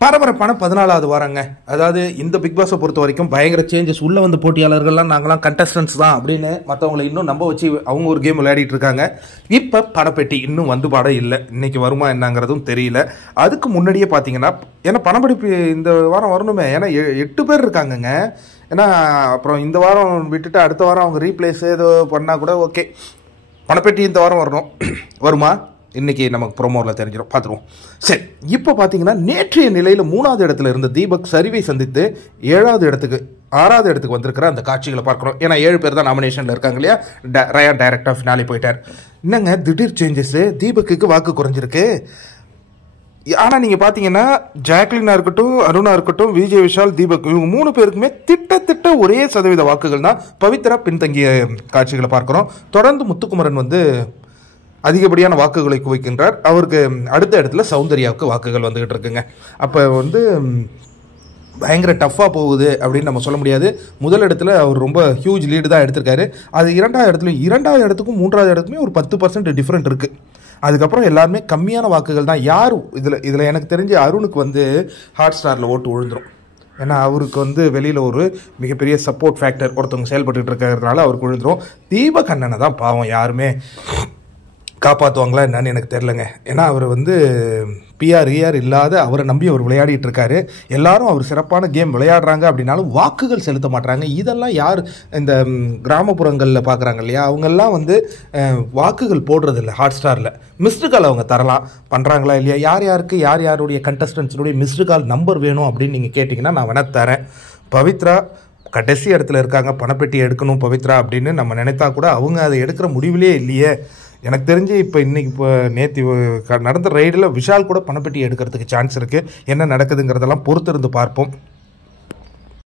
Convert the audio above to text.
பரபரப்பான 14வது வாரங்க. அதாவது இந்த பிக் பாஸை பொறுத்த வரைக்கும் பயங்கர சேஞ்சஸ். உள்ளே வந்து போட்டியாளர்கள்லாம் நாங்களாம் கண்டஸ்டன்ஸ் தான் அப்படின்னு மற்றவங்களை இன்னும் நம்ப வச்சு அவங்க ஒரு கேம் விளையாடிட்டு இருக்காங்க. இப்போ பணப்பெட்டி இன்னும் வந்து பாடம் இல்லை. இன்னைக்கு வருமா என்னங்கிறதும் தெரியல. அதுக்கு முன்னாடியே பார்த்தீங்கன்னா, ஏன்னா பணப்பெட்டி இந்த வாரம் வரணுமே, ஏன்னா 8 பேர் இருக்காங்கங்க. ஏன்னா அப்புறம் இந்த வாரம் விட்டுட்டு அடுத்த வாரம் அவங்க ரீப்ளேஸ் ஏதோ பண்ணால் கூட ஓகே. பணப்பெட்டி இந்த வாரம் வரணும். வருமா? இன்றைக்கி நமக்கு ப்ரோமோவில் தெரிஞ்சிடும், பார்த்துருவோம். சரி, இப்போ பார்த்தீங்கன்னா நேற்றைய நிலையில் 3வது இடத்துல இருந்த தீபக் சரிவை சந்தித்து 6வது இடத்துக்கு வந்திருக்கிற அந்த காட்சிகளை பார்க்குறோம். ஏன்னா 7 பேர் தான் நாமினேஷனில் இருக்காங்க இல்லையா. ரயான் டைரக்டாக ஃபினாலே போயிட்டார். என்னங்க திடீர் சேஞ்சஸ்ஸு, தீபக்குக்கு வாக்கு குறைஞ்சிருக்கு. ஆனால் நீங்கள் பார்த்தீங்கன்னா ஜாக்லினா இருக்கட்டும், அருணா இருக்கட்டும், விஜய் விஷால், தீபக், இவங்க 3 பேருக்குமே திட்ட ஒரே சதவீத வாக்குகள் தான். பவித்ரா பின்தங்கிய காட்சிகளை பார்க்குறோம். தொடர்ந்து முத்துக்குமரன் வந்து அதிகப்படியான வாக்குகளை குவிக்கின்றார். அவருக்கு அடுத்த இடத்துல சௌந்தர்யாவுக்கு வாக்குகள் வந்துகிட்டு இருக்குங்க. அப்போ வந்து பயங்கர டஃப்பாக போகுது அப்படின்னு நம்ம சொல்ல முடியாது. முதல் இடத்துல அவர் ரொம்ப ஹியூஜ் லீடு தான் எடுத்திருக்காரு. அது 2வது இடத்துக்கும் 3வது இடத்துக்குமே ஒரு 10% டிஃப்ரெண்ட் இருக்குது. அதுக்கப்புறம் எல்லாருமே கம்மியான வாக்குகள் தான். யார் இதில் எனக்கு தெரிஞ்சு அருணுக்கு வந்து ஹாட் ஸ்டாரில் ஓட்டு விழுந்துடும். ஏன்னா அவருக்கு வந்து வெளியில் ஒரு மிகப்பெரிய சப்போர்ட் ஃபேக்டர் ஒருத்தவங்க செயல்பட்டு இருக்கிறதுனால அவருக்கு விழுந்துடும். தீபக் அண்ணனை தான் பாவம் யாருமே காப்பாற்றுவாங்களா என்னன்னு எனக்கு தெரிலங்க. ஏன்னா அவர் வந்து பிஆர் இல்லாத அவரை நம்பி அவர் விளையாடிட்டு இருக்காரு. எல்லாரும் அவர் சிறப்பான கேம் விளையாடுறாங்க அப்படின்னாலும் வாக்குகள் செலுத்த மாட்டாங்க. இதெல்லாம் யார் இந்த கிராமப்புறங்களில் பார்க்குறாங்க இல்லையா, அவங்கெல்லாம் வந்து வாக்குகள் போடுறதில்ல. ஹாட் ஸ்டாரில் மிஸ்டு கால் அவங்க தரலாம், பண்ணுறாங்களா இல்லையா, யாருடைய கண்டஸ்டன்ஸினுடைய மிஸ்டு கால் நம்பர் வேணும் அப்படின்னு நீங்கள் கேட்டிங்கன்னா நான் வேணா தரேன். பவித்ரா கடைசி இடத்துல இருக்காங்க. பணப்பெட்டி எடுக்கணும் பவித்ரா அப்படின்னு நம்ம நினைத்தா கூட அவங்க அதை எடுக்கிற முடிவிலே இல்லையே. எனக்கு தெரிஞ்சு இப்போ நேற்று நடந்த ரைடில் விஷால் கூட பணப்பெட்டி எடுக்கிறதுக்கு சான்ஸ் இருக்குது. என்ன நடக்குதுங்கிறதெல்லாம் பொறுத்திருந்து பார்ப்போம்.